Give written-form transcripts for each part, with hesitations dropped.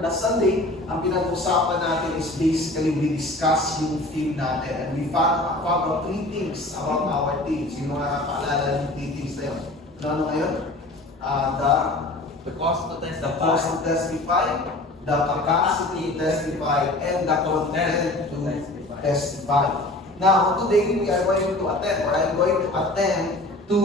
Na Sunday, ang pinag-usapan natin is basically we discuss yung theme natin and we found out 3 things about our themes. Yung mga paalala ng 3 things na yun. Ano ngayon? The cost to testify, the capacity to testify, and the content to testify. Now, today we are going to attempt, or I'm going to attempt to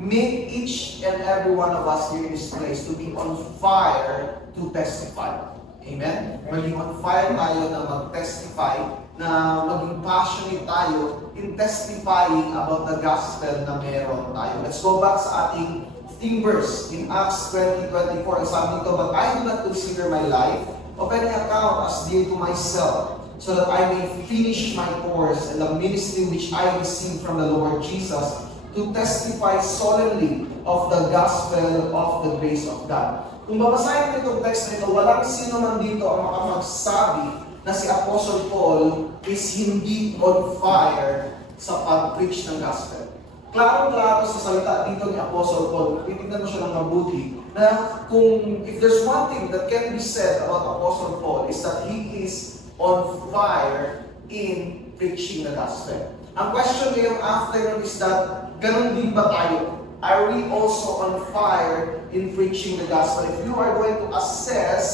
make each and every one of us here in this place to be on fire to testify. Amen? Maging on fire tayo na mag-testify, na maging passionate tayo in testifying about the gospel na meron tayo. Let's go back sa ating theme verse in Acts 20:24. Ang sabi nito, "But I do not consider my life of any account as dear to myself, so that I may finish my course and the ministry which I received from the Lord Jesus, to testify solemnly of the gospel of the grace of God." Kung babasahin mo itong text na ito, walang sino man dito ang makapagsabi na si Apostle Paul is hindi on fire sa pag-preach ng gospel. Klaro-klaro sa salita dito ni Apostle Paul, titignan mo siya ng mabuti, na kung if there's one thing that can be said about Apostle Paul is that he is on fire in preaching the gospel. Ang question ngayong afternoon is that, ganun din ba tayo? Are we also on fire in preaching the gospel? If you are going to assess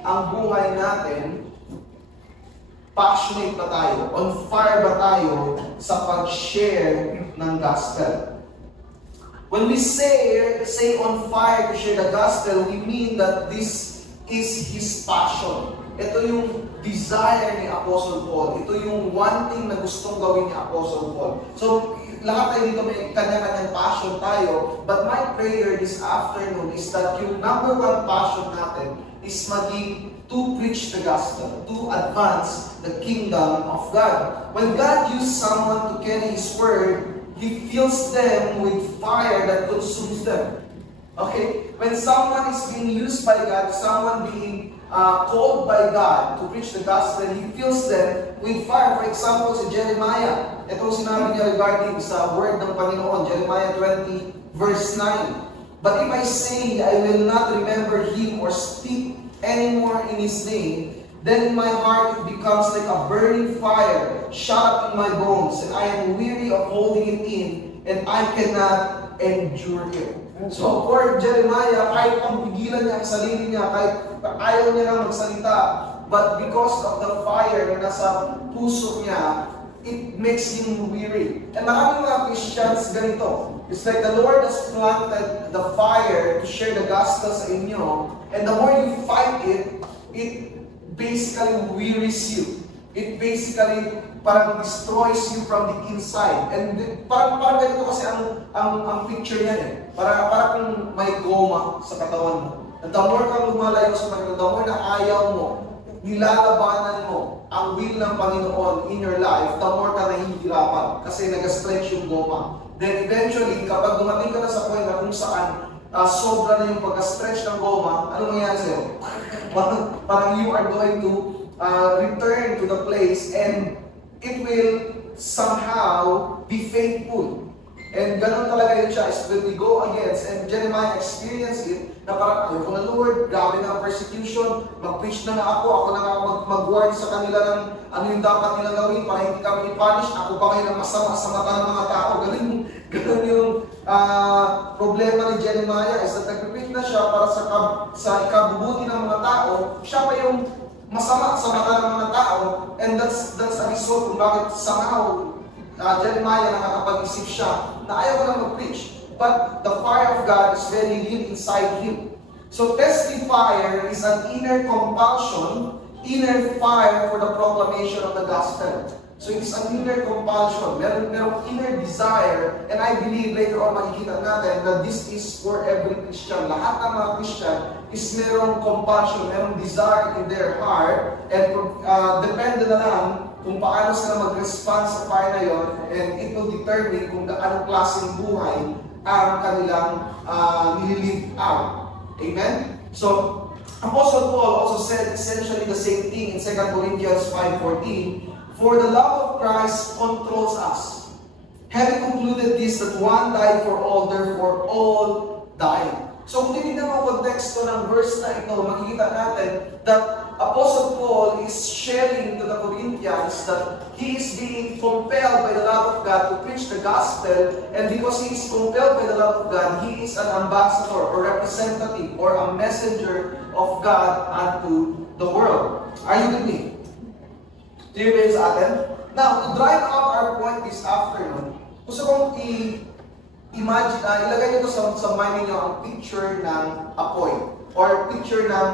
ang buhay natin, passionate ba tayo? On fire ba tayo sa pag-share ng gospel? When we say on fire to share the gospel, we mean that this is his passion. Ito yung desire ni Apostle Paul. Ito yung one thing na gustong gawin ni Apostle Paul. So, lahat tayo dito may kanya-kanyang passion tayo. But my prayer this afternoon is that yung number 1 passion natin is maging to preach the gospel, to advance the kingdom of God. When God uses someone to carry His word, He fills them with fire that consumes them. Okay? When someone is being used by God, someone being called by God to preach the gospel, He fills them with fire. For example, si Jeremiah, itong sinabi niya regarding sa word ng Panginoon, Jeremiah 20 verse 9. "But if I say I will not remember him or speak anymore in his name, then in my heart it becomes like a burning fire shut up in my bones, and I am weary of holding it in, and I cannot endure it." So for Jeremiah, kahit pampigilan niya ang sarili niya, kahit ayaw niya lang magsalita, but because of the fire na nasa puso niya, it makes him weary. And maraming mga Christians ganito. It's like the Lord has planted the fire to share the gospel sa inyo, and the more you fight it, it basically wearies you. It basically parang destroys you from the inside. And parang ganito kasi ang picture niyan eh. Para kung may goma sa katawan mo. And the more kang lumalayo sa Panginoon, the more na ayaw mo, nilalabanan mo ang will ng Panginoon in your life, the more ka nahihirapan kasi nag-stretch yung goma. Then eventually, kapag dumating ka na sa point na kung saan sobra na yung pag-stretch ng goma, ano mangyayari sa'yo? Parang you are going to return to the place and it will somehow be faithful. And ganun talaga yun siya, is when we go against, and Jeremiah experienced it, na parang, ayaw ko na Lord, grabe na ang persecution, mag-preach na ako na nga mag-warn sa kanila ng ano yung dapat nila gawin para hindi kami i-punish, ako pa ngayon ang masama sa mata ng mga tao. Ganun yung problema ni Jeremiah, is that nag-preach na siya para sa ikabubuti ng mga tao, siya pa yung masama sa mata ng mga tao, and that's a result kung bakit somehow Jeremiah nakakapag-isip siya na ayaw ko lang mag-preach. But the fire of God is very real inside him. So testifier is an inner compulsion, inner fire for the proclamation of the gospel. So it's an inner compulsion, merong inner desire, and I believe later on makikita natin that this is for every Christian. Lahat ng mga Christian is merong compulsion, merong desire in their heart, and depende na lang kung paano sila mag-respond sa fire na yun, and it will determine kung anong klaseng buhay ang kanilang nililive out. Amen? So, Apostle Paul also said essentially the same thing in 2 Corinthians 5:14, "For the love of Christ controls us, having concluded this, that one died for all, therefore all died." So kung tinignan mo ang konteksto ng verse na ito, makikita natin that Apostle Paul is sharing to the Corinthians that he is being compelled by the love of God to preach the gospel, and because he is compelled by the love of God, he is an ambassador or representative or a messenger of God unto the world. Are you with me? Clear ba yun sa atin? Now, to drive out our point this afternoon, gusto kong imagine, ilagay nyo ito sa mind niyo ang picture ng apoy or picture ng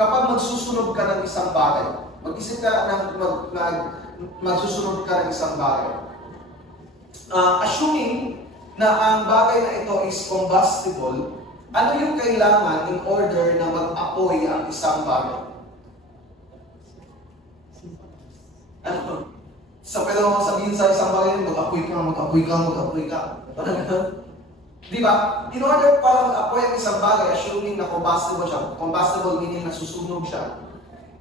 kapag magsusunog ka ng isang bagay. Mag-isip ka ng magsusunog ka ng isang bagay. Assuming na ang bagay na ito is combustible, ano yung kailangan in order na mag-apoy ang isang bagay? Ano? Sa pwede mo sabihin sa isang bagay, mag-apoy ka. Di ba? In order para mag-apoy ang isang bagay, assuming na combustible siya, combustible meaning nasusunog siya,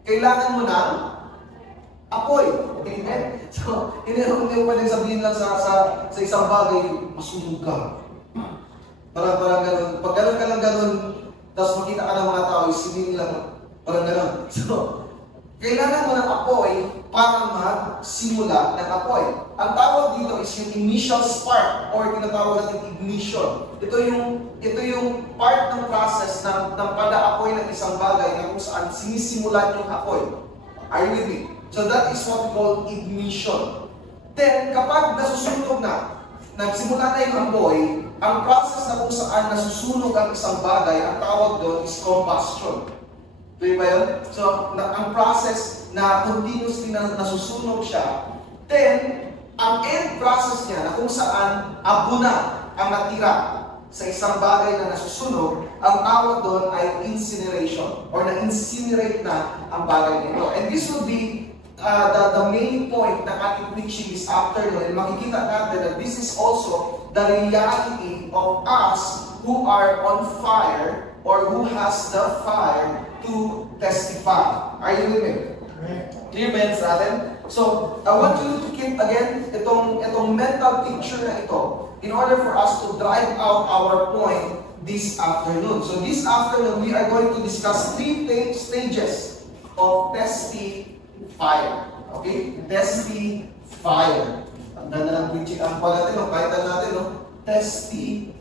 kailangan mo na apoy. Amen? So, hindi mo pwedeng sabihin lang sa isang bagay, masunog ka. Parang ganun. Pag ganun ka lang ganun, tapos makita ka ng mga tao, isipin nila, parang ganun. So, kailangan mo ng apoy para magsimula ng apoy. Ang tawag dito is yung initial spark or tinatawag natin ignition. Ito yung part ng process ng pag-aapoy ng isang bagay na kung saan sinisimulan yung apoy. Are you with me? So that is what we call ignition. Then, kapag nasusunog na, nagsimula na yung apoy, ang process na kung saan nasusunog ang isang bagay, ang tawag doon is combustion. Tuloy ba yun? So, ang process na continuously na nasusunog siya, then, ang end process niya na kung saan abo na ang natira sa isang bagay na nasusunog, ang tawag doon ay incineration or na-incinerate na ang bagay nito. And this will be the main point na ating preaching this afternoon. And makikita natin that this is also the reality of us who are on fire or who has the fire to testify. Are you with me? Clear ba yan sa atin? So, I want you to keep again itong mental picture na ito in order for us to drive out our point this afternoon. So this afternoon, we are going to discuss 3 stages of testifying. Okay? Testifying. Ang ganda ng preaching ang pala natin, kahit natin, testifying.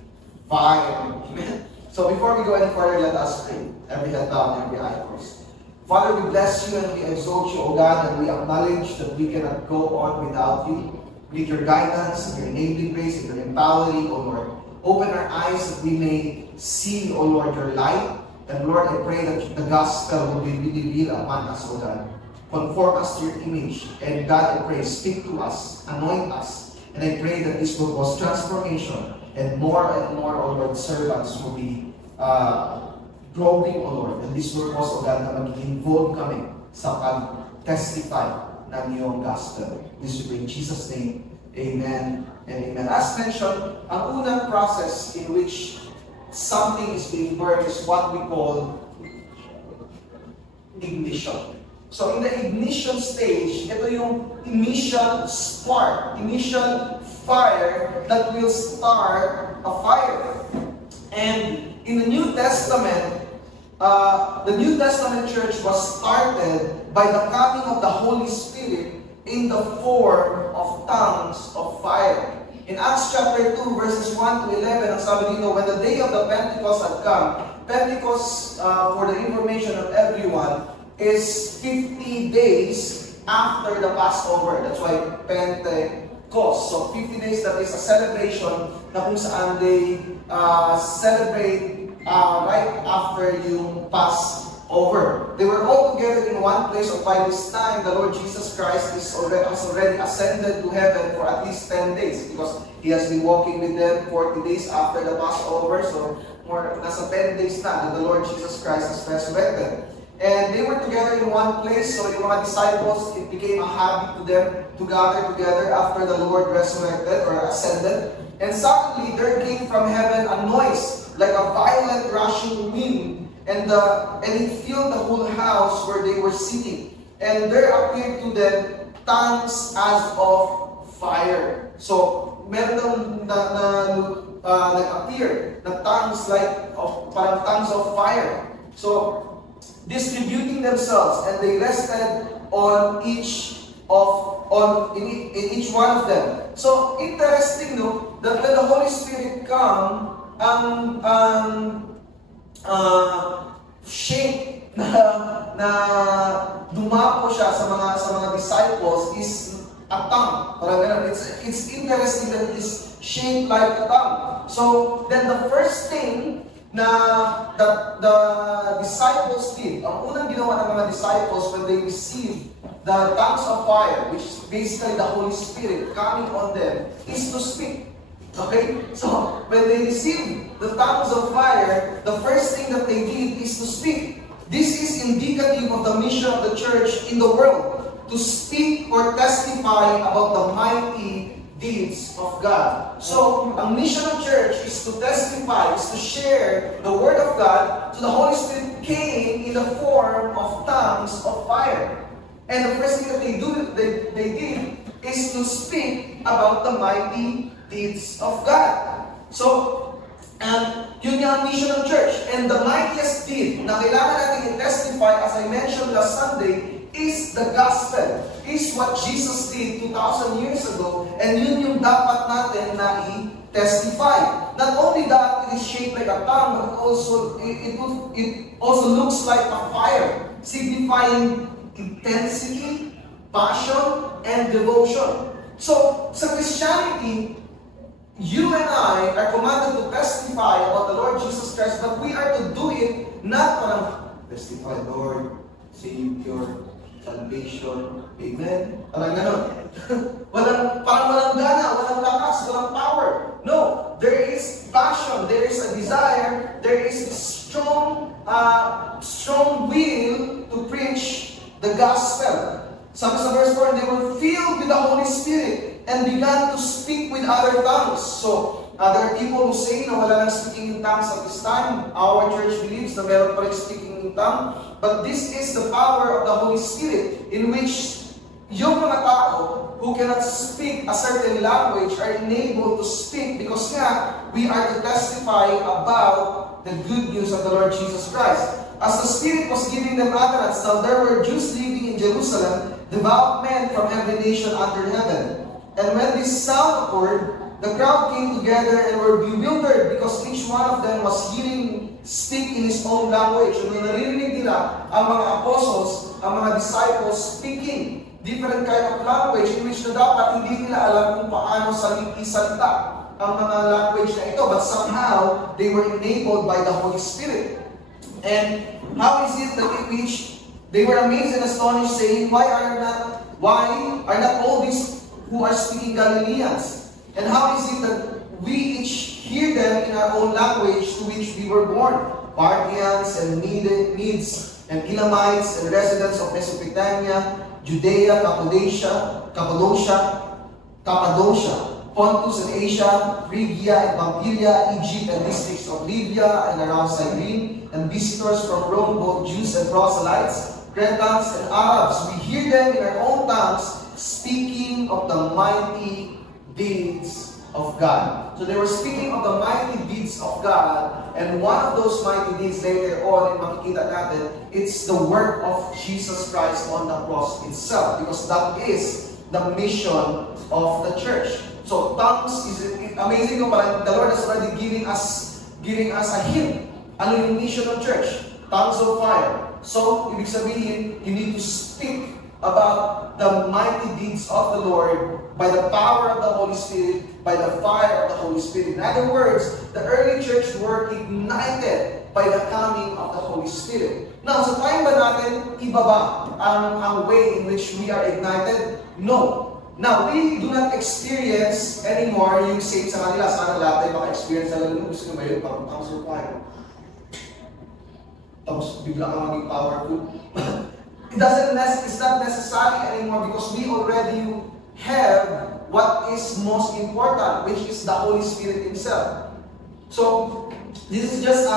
Amen? So before we go any further, let us pray. Every head down, every eye closed. Father, we bless you and we exalt you, O God, and we acknowledge that we cannot go on without you. We need your guidance, your enabling grace, and your empowering, O Lord. Open our eyes that we may see, O Lord, your light. And Lord, I pray that the gospel will be revealed upon us, O God. Conform us to your image. And God, I pray, speak to us, anoint us. And I pray that this will cause transformation. And more, O Lord, servants will be growing, O Lord. And this will cause, O God, na mag-involve kami sa pag-testify ng iyong gospel. This will be in Jesus' name. Amen and amen. As mentioned, ang unang process in which something is being burned is what we call ignition. So in the ignition stage, ito yung initial spark, initial fire that will start a fire. And in the New Testament church was started by the coming of the Holy Spirit in the form of tongues of fire. In Acts chapter 2, verses 1 to 11, ang sabi dito, when the day of the Pentecost had come, Pentecost, for the information of everyone, is 50 days after the Passover. That's why Pentecost. So 50 days, that is a celebration na kung saan they celebrate right after yung Passover. They were all together in one place, or by this time, the Lord Jesus Christ has already ascended to heaven for at least 10 days because He has been walking with them 40 days after the Passover. So, nasa 10 days na that the Lord Jesus Christ has resurrected. And they were together in one place, so yung mga disciples, it became a habit to them to gather together after the Lord resurrected or ascended. And suddenly, there came from heaven a noise like a violent rushing wind, and it filled the whole house where they were sitting. And there appeared to them tongues as of fire. So, meron nag-appear na tongues parang tongues of fire. So, distributing themselves, and they rested on each one of them. So, interesting, no, that when the Holy Spirit come, shape na dumapo siya sa mga disciples is a tongue. Parang ganun. It's interesting that it is shaped like a tongue. So, then the first thing that the disciples did, ang unang ginawa ng mga disciples when they received the tongues of fire, which is basically the Holy Spirit coming on them, is to speak. Okay? So, when they received the tongues of fire, the first thing that they did is to speak. This is indicative of the mission of the church in the world, to speak or testify about the mighty deeds of God. So, ang mission of church is to testify, is to share the Word of God. So, the Holy Spirit came in the form of tongues of fire. And the first thing that they did is to speak about the mighty deeds of God. So, yun yung mission ng church. And the mightiest deed na kailangan natin i-testify, as I mentioned last Sunday, is the gospel. Is what Jesus did 2,000 years ago. And yun yung dapat natin na i-testify. Not only that, it is shaped like a tongue, but it also looks like a fire, signifying intensity, passion, and devotion. So, sa Christianity, you and I are commanded to testify about the Lord Jesus Christ, but we are to do it not parang testify, Lord, Savior, salvation, Amen. Parang gano'n. Parang walang gana, walang lakas, walang power. No, there is passion, there is a desire, there is a strong will to preach the gospel. Sabi sa verse 4, they were filled with the Holy Spirit and began to speak with other tongues. So, there are people who say na wala nang speaking in tongues at this time. Our church believes na meron pa rin speaking in tongues. But this is the power of the Holy Spirit in which yung mga tao who cannot speak a certain language are enabled to speak because nga, we are to testify about the good news of the Lord Jesus Christ. As the Spirit was giving them utterance, now there were Jews living in Jerusalem, devout men from every nation under heaven. And when this sound occurred, the crowd came together and were bewildered because each one of them was hearing speak in his own language. So, naririnig nila ang mga apostles, ang mga disciples speaking different kind of language in which na dapat hindi nila alam kung paano isalita ang mga language na ito. But somehow, they were enabled by the Holy Spirit. And how is it that they were amazed and astonished, saying, Why are not all these who are speaking Galileans? And how is it that we each hear them in our own language to which we were born? Parthians and Medes and Elamites and residents of Mesopotamia, Judea, Cappadocia, Pontus and Asia, Phrygia and Pamphylia, Egypt and districts of Libya and around Cyrene, and visitors from Rome, both Jews and proselytes, Cretans and Arabs. We hear them in our own tongues speaking of the mighty deeds of God. So they were speaking of the mighty deeds of God, and one of those mighty deeds later on, makikita natin, it's the work of Jesus Christ on the cross itself, because that is the mission of the church. So tongues is amazing, no? Parang the Lord has already giving us a hint. Ano yung mission of church? Tongues of fire. So, ibig sabihin, you need to speak about the mighty deeds of the Lord by the power of the Holy Spirit, by the fire of the Holy Spirit. In other words, the early church were ignited by the coming of the Holy Spirit. Now, sa time ba natin, iba ba ang way in which we are ignited? No. Now, we do not experience anymore yung same sa kanila. Sana lahat ay maka-experience na lang. Gusto nyo ba yun? Parang tongues of fire. Tapos, bigla ka maging powerful. It's not necessary anymore because we already have what is most important, which is the Holy Spirit Himself. So, this is just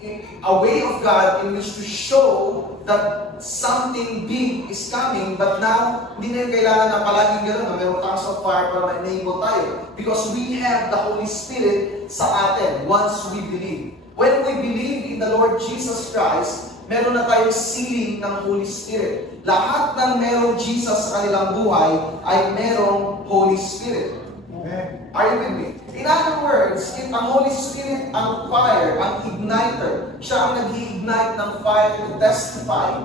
a way of God in which to show that something big is coming, but now, hindi na yung kailangan na palaging gano'n na mayroong tongues of fire para ma-enable tayo. Because we have the Holy Spirit sa atin once we believe. When we believe in the Lord Jesus Christ, meron na tayong sealing ng Holy Spirit. Lahat ng merong Jesus sa kanilang buhay ay merong Holy Spirit. Amen. Are you with me? In other words, if ang Holy Spirit ang fire, ang igniter, siya ang nag-i-ignite ng fire to testify.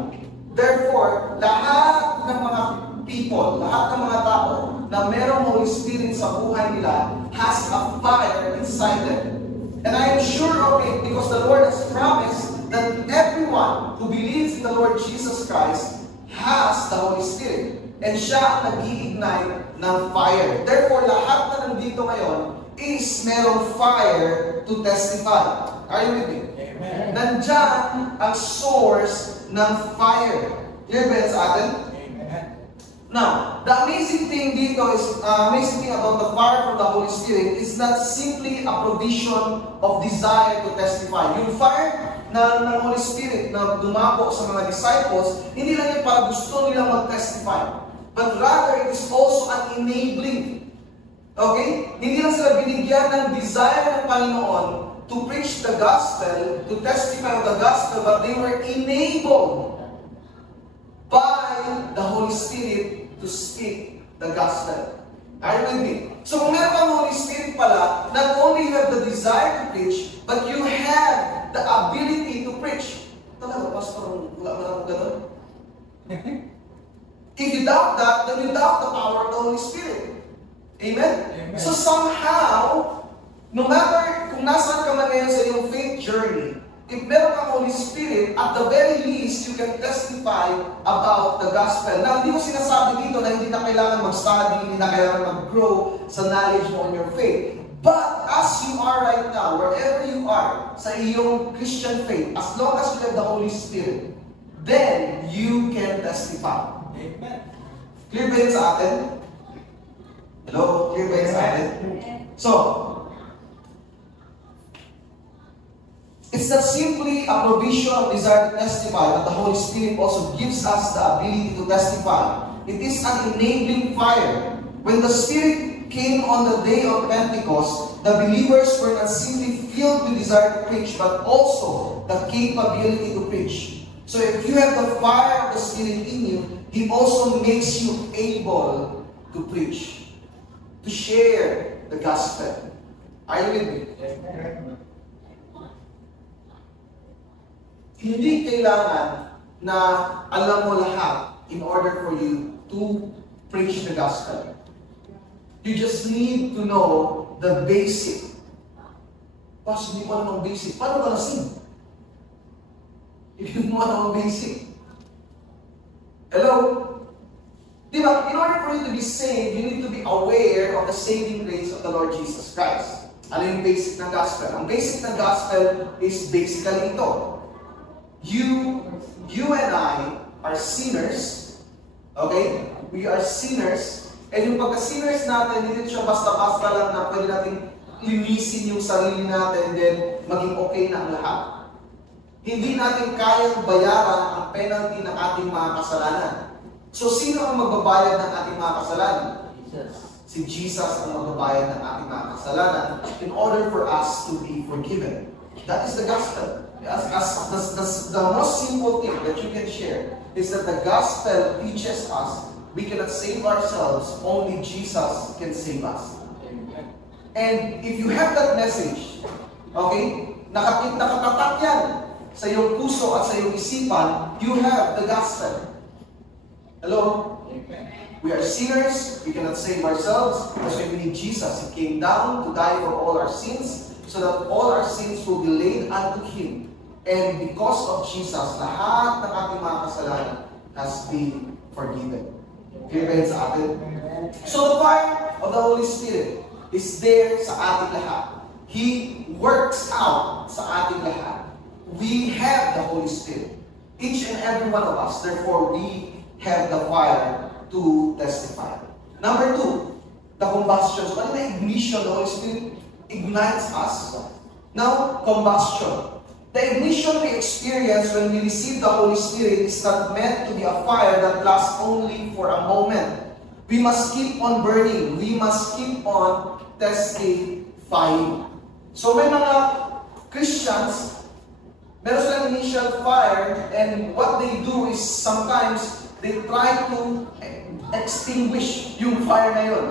Therefore, lahat ng mga people, lahat ng mga tao na merong Holy Spirit sa buhay nila has a fire inside them. And I am sure of it because the Lord has promised that everyone who believes in the Lord Jesus Christ has the Holy Spirit. And siya ang nag-i-ignite ng fire. Therefore, lahat na nandito ngayon is merong fire to testify. Are you with me? Amen. Nandyan ang source ng fire. Clear ba yan sa atin? Amen. Now, the amazing thing dito is, amazing thing about the fire from the Holy Spirit is not simply a provision of desire to testify. Yung fire ng Holy Spirit na dumako sa mga disciples, hindi lang yung para gusto nilang mag-testify. But rather, it is also an enabling. Okay? Hindi lang sila binigyan ng desire ng Panginoon to preach the gospel, to testify of the gospel, but they were enabled by the Holy Spirit to speak the gospel. Are you with me? So kung meron kang Holy Spirit pala, not only you have the desire to preach, but you have the ability to preach. Talaga, Pastor, wala mo lang ganun? If you doubt that, then you doubt the power of the Holy Spirit. Amen? Amen. So somehow, no matter kung nasaan ka man ngayon sa iyong faith journey, if meron kang Holy Spirit, at the very least, you can testify about the gospel. Now, hindi ko sinasabi dito na hindi na kailangan mag-study, hindi na kailangan mag-grow sa knowledge mo on your faith. But as you are right now, wherever you are sa iyong Christian faith, as long as you have the Holy Spirit, then you can testify. Amen. Clear ba yun sa atin? Hello? Clear ba yun sa atin? So, it's not simply a provision of desire to testify, but the Holy Spirit also gives us the ability to testify. It is an enabling fire. When the Spirit came on the day of Pentecost, the believers were not simply filled with desire to preach, but also the capability to preach. So if you have the fire of the Spirit in you, He also makes you able to preach, to share the gospel. Are you with me? Amen. Hindi kailangan na alam mo lahat in order for you to preach the gospel. You just need to know the basic. Pas, hindi mo alam ang basic. Paano ka lasing? If you know ang basic. Hello? Diba? In order for you to be saved, you need to be aware of the saving grace of the Lord Jesus Christ. Ano yung basic ng gospel? Ang basic ng gospel is basically ito. You and I are sinners. Okay? We are sinners. And yung pagka-sinners natin, hindi siya basta-basta lang na pwede natin linisin yung sarili natin then maging okay na ang lahat. Hindi natin kayang bayaran ang penalty ng ating mga kasalanan. So, sino ang magbabayad ng ating mga kasalanan? Jesus. Si Jesus ang magbabayad ng ating mga kasalanan in order for us to be forgiven. That is the gospel. The most simple thing that you can share is that the gospel teaches us we cannot save ourselves, only Jesus can save us. Amen. And if you have that message, okay, nakatatak yan sa iyong puso at sa iyong isipan, you have the gospel. Hello? Amen. We are sinners, we cannot save ourselves, that's why we need Jesus. He came down to die for all our sins, so that all our sins will be laid unto Him. And because of Jesus, lahat ng ating mga kasalanan has been forgiven. Clear ba yun sa atin? So the fire of the Holy Spirit is there sa ating lahat. He works out sa ating lahat. We have the Holy Spirit. Each and every one of us, therefore we have the fire to testify. Number 2, the combustion. Ano na ignition? The Holy Spirit ignites us. Now, combustion. The ignition we experience when we receive the Holy Spirit is not meant to be a fire that lasts only for a moment. We must keep on burning. We must keep on testifying. So may mga Christians, meron silang initial fire, and what they do is sometimes they try to extinguish yung fire na yun.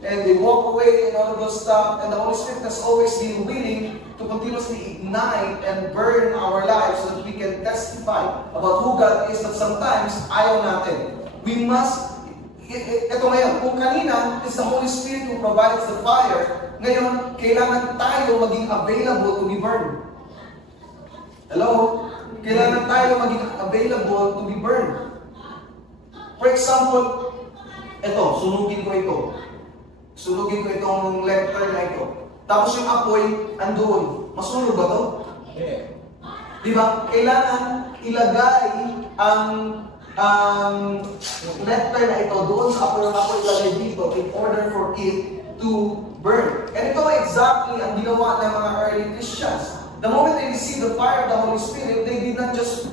And they walk away and all of those stuff. And the Holy Spirit has always been willing to continuously ignite and burn our lives so that we can testify about who God is. But sometimes, ayaw natin. We must, ito ngayon, kung kanina, it's the Holy Spirit who provides the fire. Ngayon, kailangan tayo maging available to be burned. Hello? Kailangan tayo maging available to be burned. For example, ito, sunugin ko ito. Sunugin ko itong letter na ito. Tapos yung apoy, andoon. Masunog ba ito? Yeah. Di ba? Kailangan ilagay ang letter na ito doon sa apoy. Ang apoy ilagay dito in order for it to burn. And ito exactly ang ginawa ng mga early Christians. The moment they received the fire of the Holy Spirit, they did not just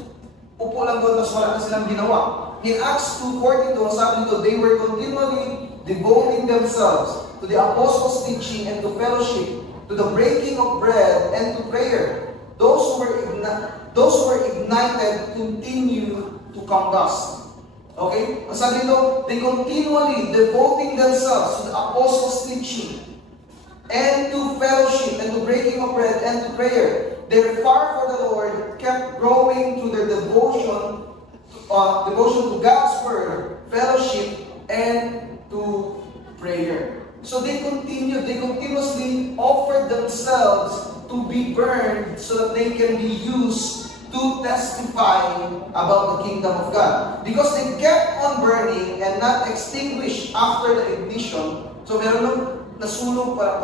upo lang doon, tapos wala na silang ginawa. In Acts 2:42, sabi nito, they were continually devoting themselves to the apostles' teaching and to fellowship, to the breaking of bread and to prayer. Those who were ignited continue to combust. Okay? Ang sabi nito, they continually devoting themselves to the apostles' teaching and to fellowship and to breaking of bread and to prayer. Their fire for the Lord kept growing through their devotion to God's word, fellowship, and to prayer. So they continuously offered themselves to be burned so that they can be used to testify about the kingdom of God. Because they kept on burning and not extinguished after the ignition. So meron nung nasunog para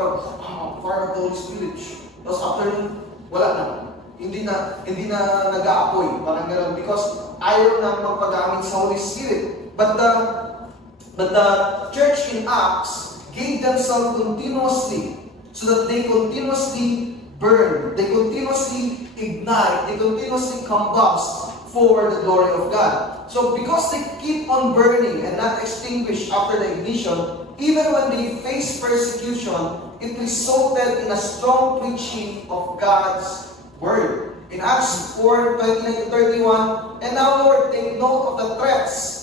fire of the Holy Spirit. Tapos after nun, wala na. Hindi na nag-aapoy. Parang gano'n. Because ayaw na magpagamit sa Holy Spirit. But the church in Acts gave themselves continuously so that they continuously burn, they continuously ignite, they continuously combust for the glory of God. So because they keep on burning and not extinguish after the ignition, even when they face persecution, it resulted in a strong preaching of God's word. In Acts 4:29-31, and now Lord, take note of the threats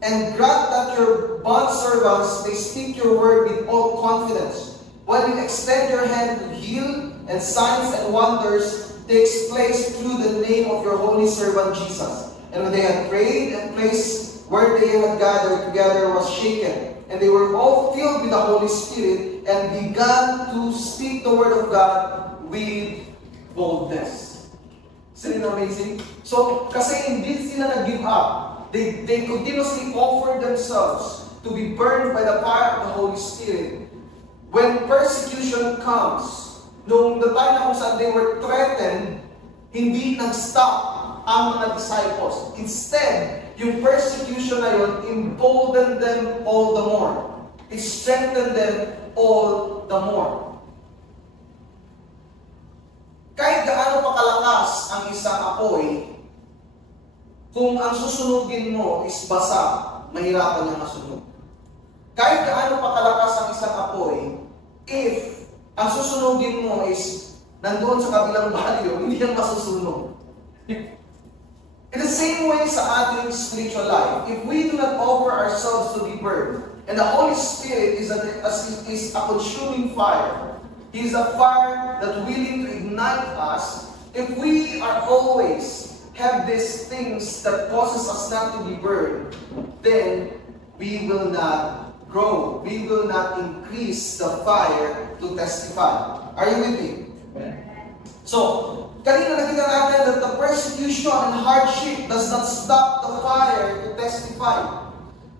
and grant that your bondservants may speak your word with all confidence, while you extend your hand to heal, and signs and wonders takes place through the name of your holy servant Jesus. And when they had prayed, and place where they had gathered together was shaken, and they were all filled with the Holy Spirit, and began to speak the word of God with boldness. Isn't it amazing? So, kasi hindi sila nag-give up. They continuously offer themselves to be burned by the fire of the Holy Spirit. When persecution comes, nung the time na kung saan they were threatened, hindi nag-stop ang mga disciples. Instead, yung persecution na yun emboldened them all the more. It strengthened them all the more. Kahit gaano pa kalakas ang isang apoy, kung ang susunugin mo is basa, mahirapan niyang masunog. Kahit gaano pa kalakas ang isang apoy, if ang susunugin mo is nandoon sa kabilang balyo, hindi yan masusunog. In the same way sa ating spiritual life, if we do not offer ourselves to be burned, and the Holy Spirit is a consuming fire, He is a fire that willing to ignite us. If we are always have these things that causes us not to be burned, then we will not grow. We will not increase the fire to testify. Are you with me? So, kanina nakita natin that the persecution and hardship does not stop the fire to testify.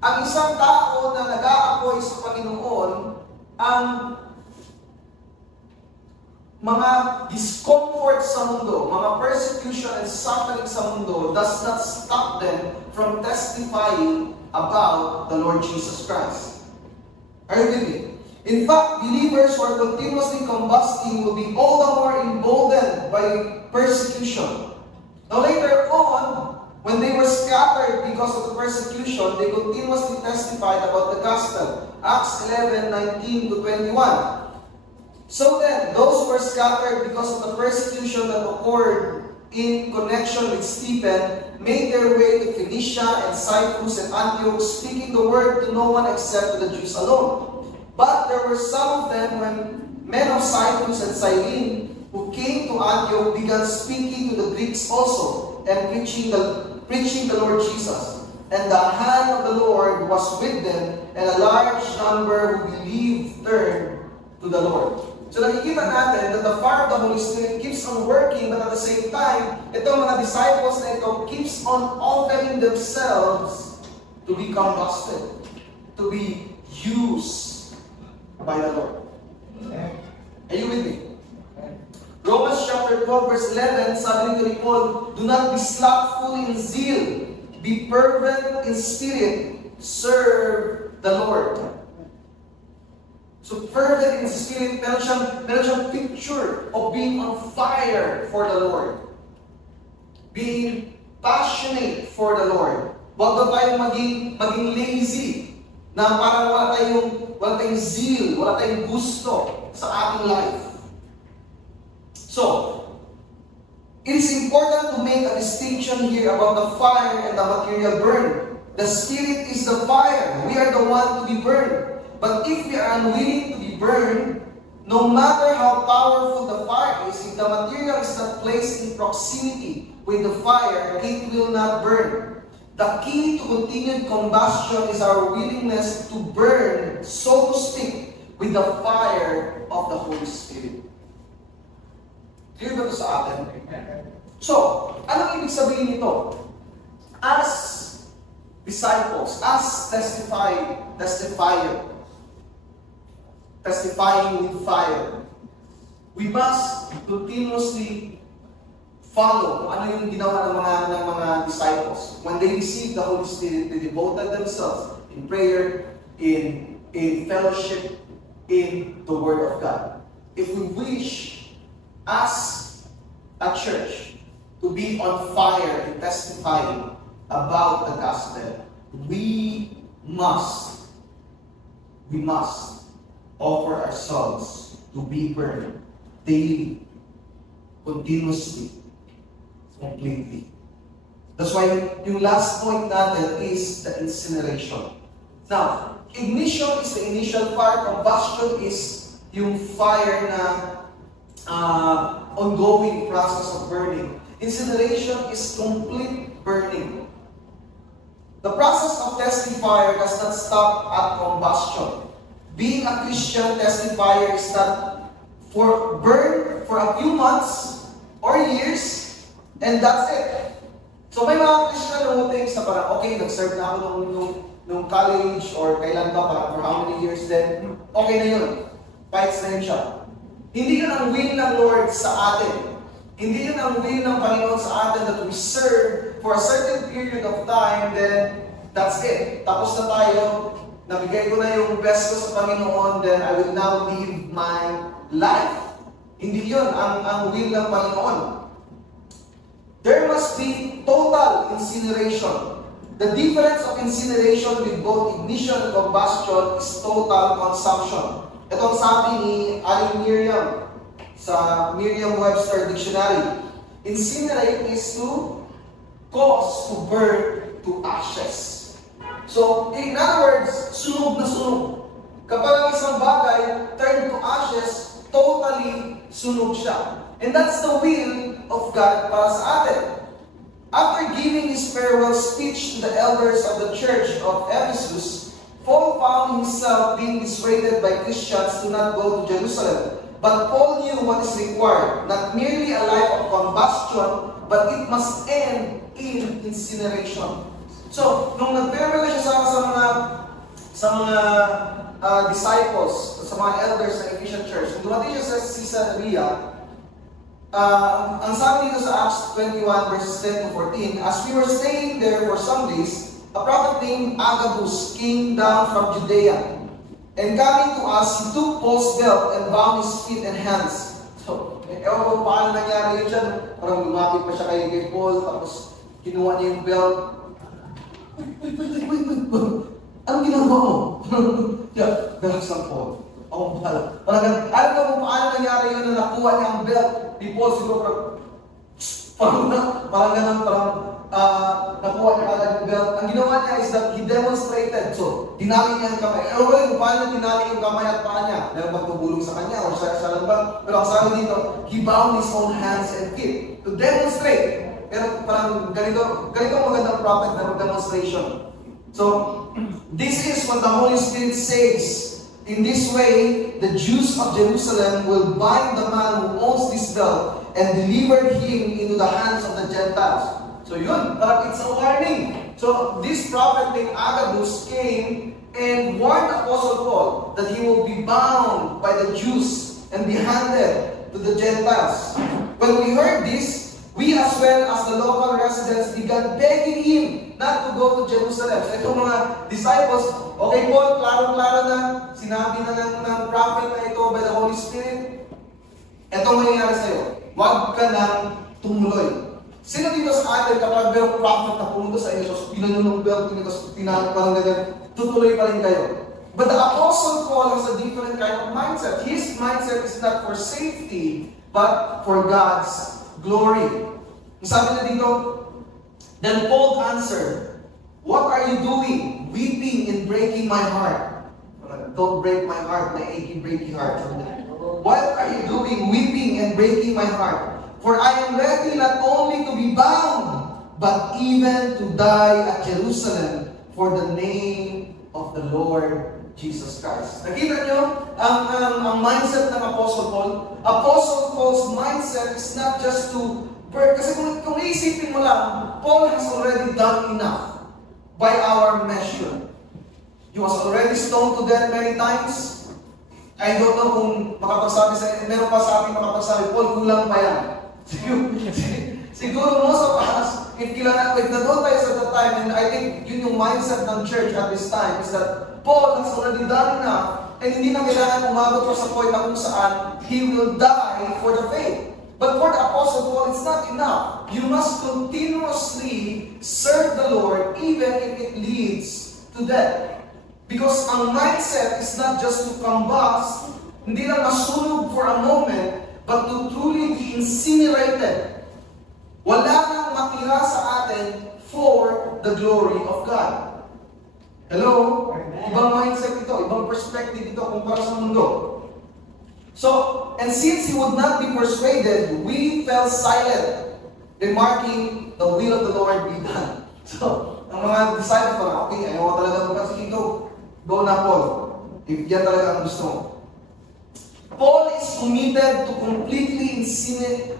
Ang isang tao na nag-aapoy sa Panginoon, ang mga discomfort sa mundo, mga persecution and suffering sa mundo does not stop them from testifying about the Lord Jesus Christ. Are you with me? In fact, believers who are continuously combusting will be all the more emboldened by persecution. Now later on, when they were scattered because of the persecution, they continuously testified about the gospel. Acts 11:19 to 21. So then, those who were scattered because of the persecution that occurred in connection with Stephen made their way to Phoenicia and Cyprus and Antioch, speaking the word to no one except to the Jews alone. But there were some of them, when men of Cyprus and Cyrene, who came to Antioch, began speaking to the Greeks also, and preaching the Lord Jesus. And the hand of the Lord was with them, and a large number who believed turned to the Lord. So nakikita natin that the fire of the Holy Spirit keeps on working, but at the same time, itong mga disciples na ito keeps on opening themselves to be combusted, to be used by the Lord. Are you with me? Romans chapter 12 verse 11, sabi ni Paul, do not be slothful in zeal, be fervent in spirit, serve the Lord. So fervent in spirit, meron siyang picture of being on fire for the Lord. Being passionate for the Lord. Huwag daw tayong maging lazy, na parang wala tayong zeal, wala tayong gusto sa ating life. So, it is important to make a distinction here about the fire and the material burn. The Spirit is the fire. We are the one to be burned. But if we are unwilling to be burned, no matter how powerful the fire is, if the material is not placed in proximity with the fire, it will not burn. The key to continued combustion is our willingness to burn, so to speak, with the fire of the Holy Spirit. Clear ba ito sa atin? So, anong ibig sabihin nito? As disciples, as testifying with fire, we must continuously follow kung ano yung ginawa ng mga disciples. When they received the Holy Spirit, they devoted themselves in prayer, in fellowship, in the Word of God. If we wish, as a church, to be on fire in testifying about the gospel, we must offer ourselves to be burned daily, continuously, completely. That's why yung last point natin is the incineration. Now, ignition is the initial fire. Combustion is yung fire na ongoing process of burning. Incineration is complete burning. The process of testing fire does not stop at combustion. Being a Christian testifier is not burn for a few months or years, and that's it. So may mga Christian things na parang, okay, nag-serve na ako nung college or kailan ba, parang for how many years then, okay na yun. Fights na yun siya. Hindi yun ang will ng Lord sa atin. Hindi yun ang will ng Panginoon sa atin that we serve for a certain period of time, then that's it. Tapos na tayo, nabigay ko na yung best ko sa Panginoon, then I will now live my life. Hindi yun ang will ng Panginoon. There must be total incineration. The difference of incineration with both ignition and combustion is total consumption. Ito ang sabi ni Aling Miriam sa Merriam-Webster Dictionary. Incinerate is to cause to burn to ashes. So, in other words, sunog na sunog. Kapag ang isang bagay turn to ashes, totally sunog siya. And that's the will of God para sa atin. After giving his farewell speech to the elders of the church of Ephesus, Paul found himself being dissuaded by Christians to not go to Jerusalem. But Paul knew what is required, not merely a life of combustion, but it must end in incineration. So, nung nag-farewell siya sa mga disciples, sa mga elders ng Ephesian church, nung dumating siya sa Caesarea, ang sabi dito sa Acts 21 verses 10 to 14, as we were staying there for some days, a prophet named Agabus came down from Judea, And coming to us, he took Paul's belt and bound his feet and hands. So, ewan ko paano nangyari yun siya. Parang lumapit pa siya kay Paul, tapos kinuha niya yung belt. Wait. Anong ginagawa mo? Yeah, relax lang, Paul. Ako pala. Parang, alam ka mo paano nangyari yun na nakuha niya ang belt ni Paul? Siguro parang nakuha niya kagad yung belt. Ang ginawa niya is that he demonstrated. So, tinali niya ang kamay. Ewan ko rin kung paano tinali yung kamay at paa niya. Meron bang tumulong sa kanya or siya lang ba? Pero ang sabi dito, he bound his own hands and feet to demonstrate. Pero parang ganito magandang prophet na demonstration. So, this is what the Holy Spirit says. In this way, the Jews of Jerusalem will bind the man who owns this belt and deliver him into the hands of the Gentiles. So yun, it's a warning. So this prophet named Agabus came and warned Apostle Paul that he will be bound by the Jews and be handed to the Gentiles. When we heard this, we as well as the local residents began begging him not to go to Jerusalem. So itong mga disciples, okay Paul, klaro-klaro na, sinabi na ng prophet na ito by the Holy Spirit, itong mangyayari sa'yo, huwag ka nang tumuloy. Sino dito sa atin kapag merong prophet na pumunta sa inyo, so pinanunong belt nyo, tapos tinanong parang ganyan, tutuloy pa rin kayo. But the Apostle Paul has a different kind of mindset. His mindset is not for safety, but for God's glory. Sabi na dito, then Paul answered, what are you doing, weeping and breaking my heart? Don't break my heart, my achy, breaky heart. What are you doing, weeping and breaking my heart? For I am ready not only to be bound, but even to die at Jerusalem for the name of the Lord Jesus Christ. Nakita nyo ang mindset ng Apostle Paul? Apostle Paul's mindset is not just to burn. Kasi kung iisipin mo lang, Paul has already done enough by our measure. He was already stoned to death many times. I don't know kung makapagsabi sa meron pa sa akin makapagsabi, Paul, kulang pa yan. Siguro most of us, if nandun tayo sa that time, and I think yun yung mindset ng church at this time, is that Paul has already done enough, and hindi na kailangan umabot pa sa point na kung saan he will die for the faith. But for the Apostle Paul, it's not enough. You must continuously serve the Lord even if it leads to death. Because ang mindset is not just to combust, hindi lang masunog for a moment, but to truly be incinerated. Wala nang matira sa atin for the glory of God. Hello? Ibang mindset ito, ibang perspective ito kumpara sa mundo. So, and since he would not be persuaded, we fell silent, remarking, the will of the Lord be done. So, ang mga disciples ko, okay, ayaw ko talaga magkasing go na Paul. If yan talaga ang gusto mo. Paul is committed to completely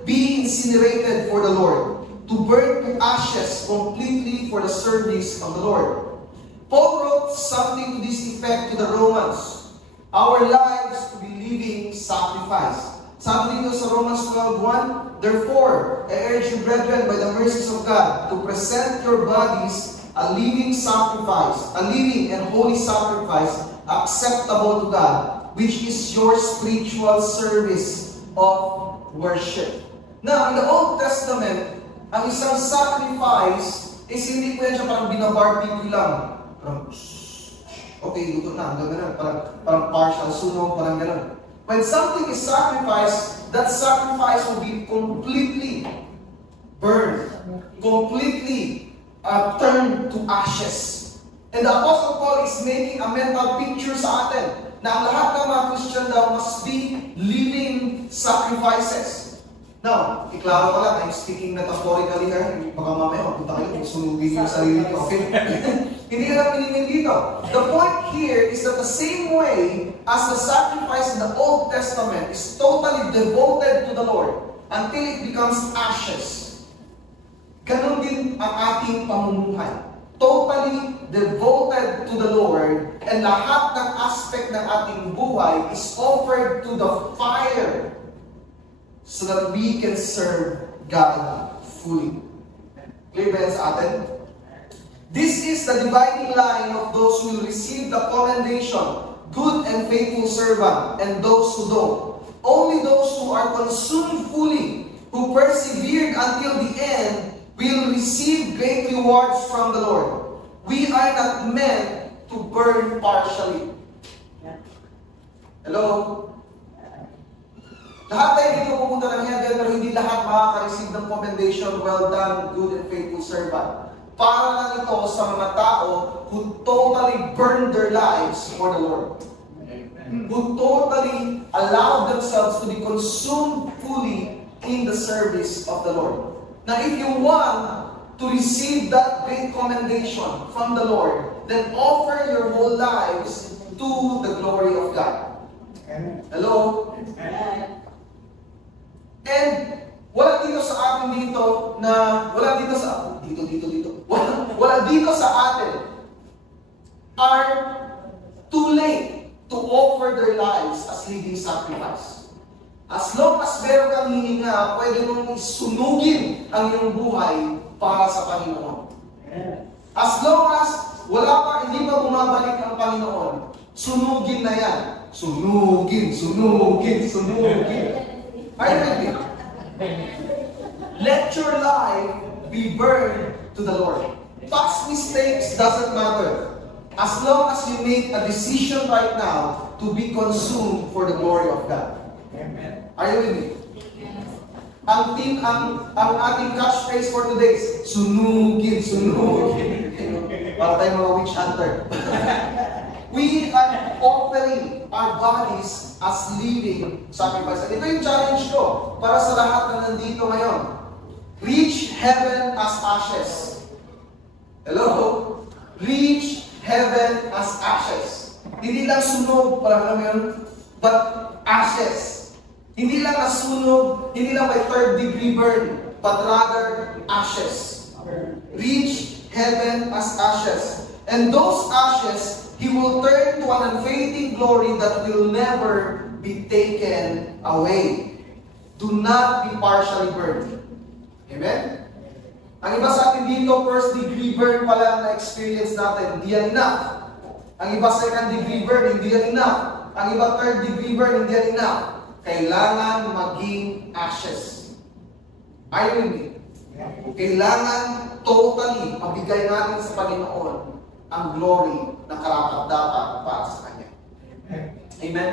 be incinerated for the Lord, to burn to ashes completely for the service of the Lord. Paul wrote something to this effect to the Romans. Our lives to be living sacrifice. Sabi dito sa Romans 12:1, therefore, I urge you, brethren, by the mercies of God, to present your bodies a living sacrifice, a living and holy sacrifice, acceptable to God, which is your spiritual service of worship. Now, in the Old Testament, ang isang sacrifice is hindi po yan siya parang binabarbecue lang. Parang, okay, luto na, hanggang ganun. Parang partial sunog, parang ganun. When something is sacrificed, that sacrifice will be completely burned, completely turned to ashes. And the Apostle Paul is making a mental picture sa atin na ang lahat ng mga Christian daw must be living sacrifices. Now, iklaro ko lang, I'm speaking metaphorically here. Baka mamaya, magpunta kayo, sunugin yung sarili ko. Okay? Hindi ka lang pininin dito. The point here is that the same way as the sacrifice in the Old Testament is totally devoted to the Lord until it becomes ashes, ganun din ang ating pamumuhay. Totally devoted to the Lord, and lahat ng aspect ng ating buhay is offered to the fire so that we can serve God fully. Clear ba yan sa atin? This is the dividing line of those who will receive the commendation good and faithful servant, and those who don't. Only those who are consumed fully, who persevered until the end, will receive great rewards from the Lord. We are not meant to burn partially. Hello? Lahat tayo dito pupunta ng heaven, pero hindi lahat makaka-receive ng commendation, well done, good and faithful servant. Para lang ito sa mga tao who totally burned their lives for the Lord. Who totally allowed themselves to be consumed fully in the service of the Lord. Now, if you want to receive that great commendation from the Lord, then offer your whole lives to the glory of God. Hello? And wala dito sa atin dito na, wala dito sa, wala dito sa atin are too late to offer their lives as living sacrifice. As long as meron kang hininga, pwede mong sunugin ang iyong buhay para sa Panginoon. As long as wala pa, hindi pa bumabalik ang Panginoon, sunugin na yan. Sunugin. Are you with me? Let your life be burned to the Lord. Past mistakes doesn't matter. As long as you make a decision right now to be consumed for the glory of God. Amen. Are you with me? Ang ating catchphrase for today is sunugin. Para tayong mga witch hunter. We are offering our bodies as living sacrifice. Ito yung challenge ko para sa lahat na nandito ngayon. Reach heaven as ashes. Hello? Reach heaven as ashes. Hindi lang sunog, parang alam yun, but ashes. Hindi lang nasunog, hindi lang by third degree burn, but rather ashes. Reach heaven as ashes. And those ashes, He will turn to an unfading glory that will never be taken away. Do not be partially burned. Amen? Ang iba sa atin dito, first degree burn pala na experience natin, hindi yan enough. Ang iba second degree burn, hindi yan enough. Ang iba third degree burn, hindi yan enough. Kailangan maging ashes. Are you with me? Kailangan totally mabigay natin sa Panginoon ang glory na karapat-dapat para sa Kanya. Amen?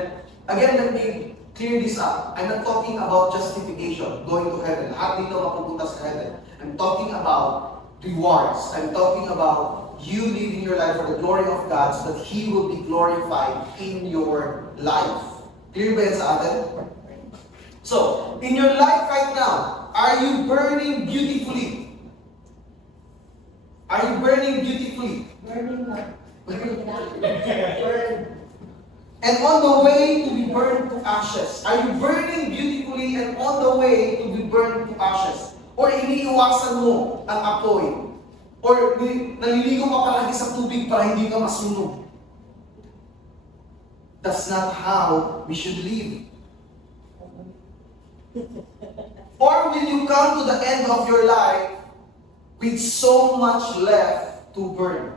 Again, let me clear this up. I'm not talking about justification, going to heaven. Lahat dito mapupunta sa heaven. I'm talking about rewards. I'm talking about you living your life for the glory of God so that He will be glorified in your life. Clear ba yan sa atin? So, in your life right now, are you burning beautifully? Are you burning beautifully? Burning up. And on the way to be burned to ashes. Are you burning beautifully and on the way to be burned to ashes? Or iniiwasan mo ang apoy? Or naliligo ka palagi sa tubig para hindi ka masunog? That's not how we should live. Or will you come to the end of your life with so much left to burn?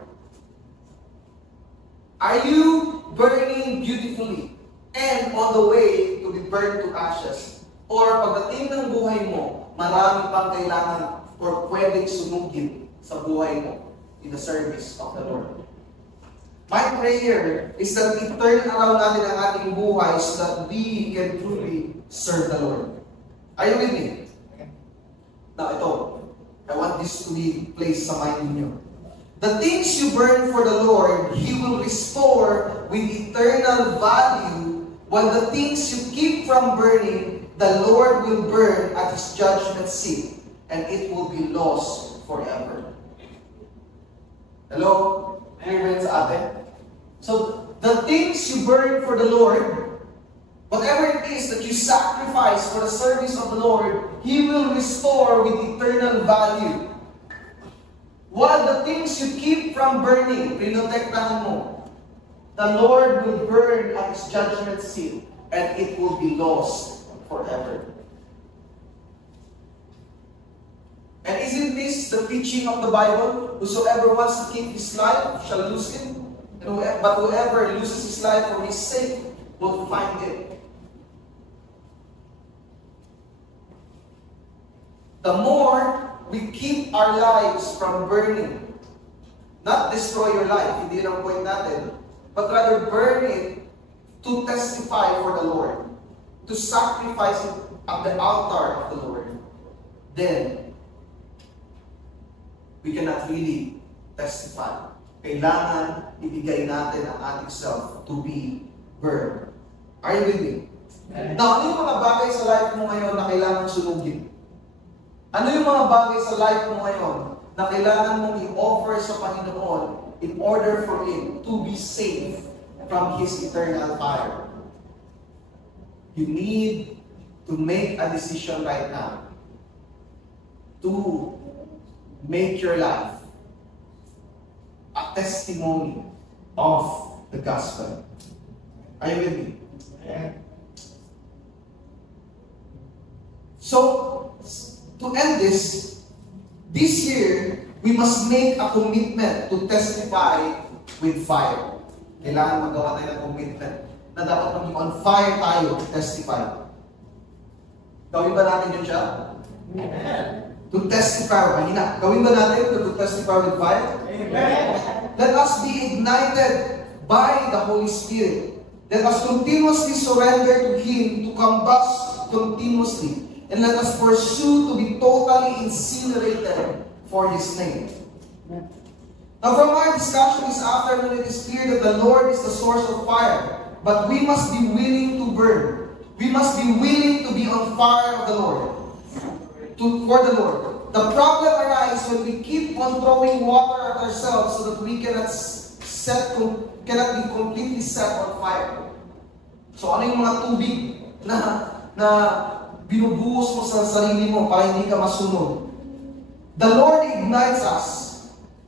Are you burning beautifully and on the way to be burned to ashes? Or pagdating ng buhay mo, marami pang kailangan or pwedeng sunugin sa buhay mo in the service of the Lord? My prayer is that i-turn around natin ang ating buhay so that we can truly serve the Lord. Are you with me? Now, ito. I want this to be placed sa mind ninyo. The things you burn for the Lord, He will restore with eternal value, while the things you keep from burning, the Lord will burn at His judgment seat, and it will be lost forever. Hello? Clear ba yun sa atin? So, the things you burn for the Lord, whatever it is that you sacrifice for the service of the Lord, He will restore with eternal value. While the things you keep from burning, pinotektahan mo, the Lord will burn at His judgment seat, and it will be lost forever. And isn't this the teaching of the Bible? Whosoever wants to keep his life shall lose it. But whoever loses his life for his sake will find it. The more we keep our lives from burning, not destroy your life, hindi yun ang point natin, but rather burn it to testify for the Lord, to sacrifice it at the altar of the Lord, then we cannot really testify. Kailangan ibigay natin ang ating self to be burned. Are you with me? Now, ano yung mga bagay sa life mo ngayon na kailangan sunugin? Ano yung mga bagay sa life mo ngayon na kailangan mong i-offer sa Panginoon in order for Him to be safe from His eternal fire? You need to make a decision right now to make your life a testimony of the gospel. Are you with me? Yeah. So, to end this year, we must make a commitment to testify with fire. Kailangan magawa tayo ng commitment na dapat maging on fire tayo to testify. Gawin ba natin yun siya? Amen. To testify, mahina. Gawin ba natin to testify with fire? Amen. Let us be ignited by the Holy Spirit. Let us continuously surrender to Him to combust continuously. And let us pursue to be totally incinerated for His name. Now from our discussion this afternoon, it is clear that the Lord is the source of fire. But we must be willing to burn. We must be willing to be on fire of the Lord. For the Lord. The problem arises when we keep on throwing water at ourselves so that we cannot be completely set on fire. So ano yung mga tubig na binubuhos mo sa sarili mo para hindi ka masunod? The Lord ignites us,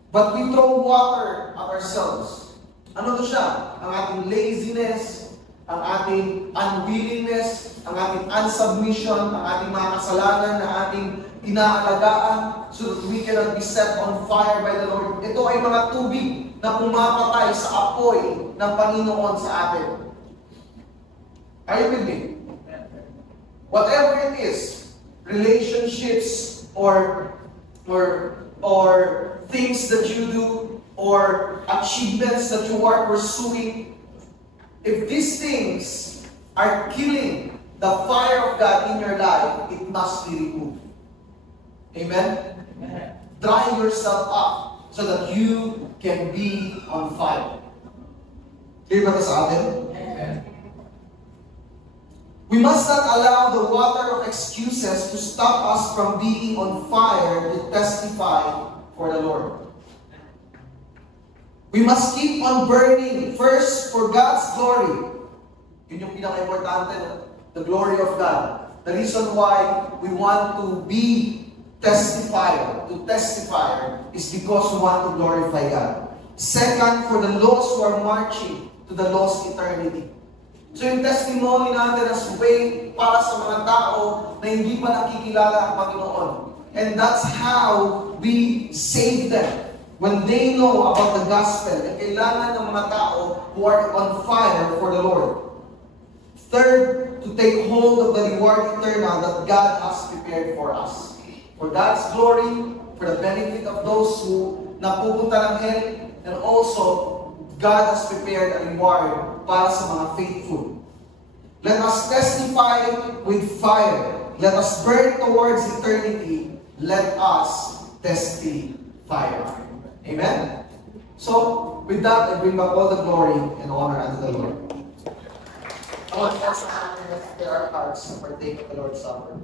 but we throw water at ourselves. Ano to siya? Ang ating laziness, ang ating unwillingness, ang ating unsubmission, ang ating mga kasalanan na ating inaalagaan so that we cannot be set on fire by the Lord. Ito ay mga tubig na pumapatay sa apoy ng Panginoon sa atin. Are you with me? Whatever it is, relationships or things that you do or achievements that you are pursuing, if these things are killing the fire of God in your life, it must be removed. Amen? Amen. Dry yourself up so that you can be on fire. Clear ba ito sa atin? Amen. We must not allow the water of excuses to stop us from being on fire to testify for the Lord. We must keep on burning first for God's glory. Yun yung pinaka-importante, the glory of God. The reason why we want to be testifier is because we want to glorify God. Second, for the lost who are marching to the lost eternity. So yung testimony natin as way para sa mga tao na hindi pa nakikilala ang Panginoon. And that's how we save them. When they know about the gospel, and kailangan ng mga tao who are on fire for the Lord. Third, to take hold of the reward eternal that God has prepared for us. For God's glory, for the benefit of those who napupunta ng hell, and also, God has prepared a reward para sa mga faithful. Let us testify with fire. Let us burn towards eternity. Let us testify. Amen? So, with that, I bring back all the glory and honor unto the Lord. I want us to prepare our hearts to partake of the Lord's Supper.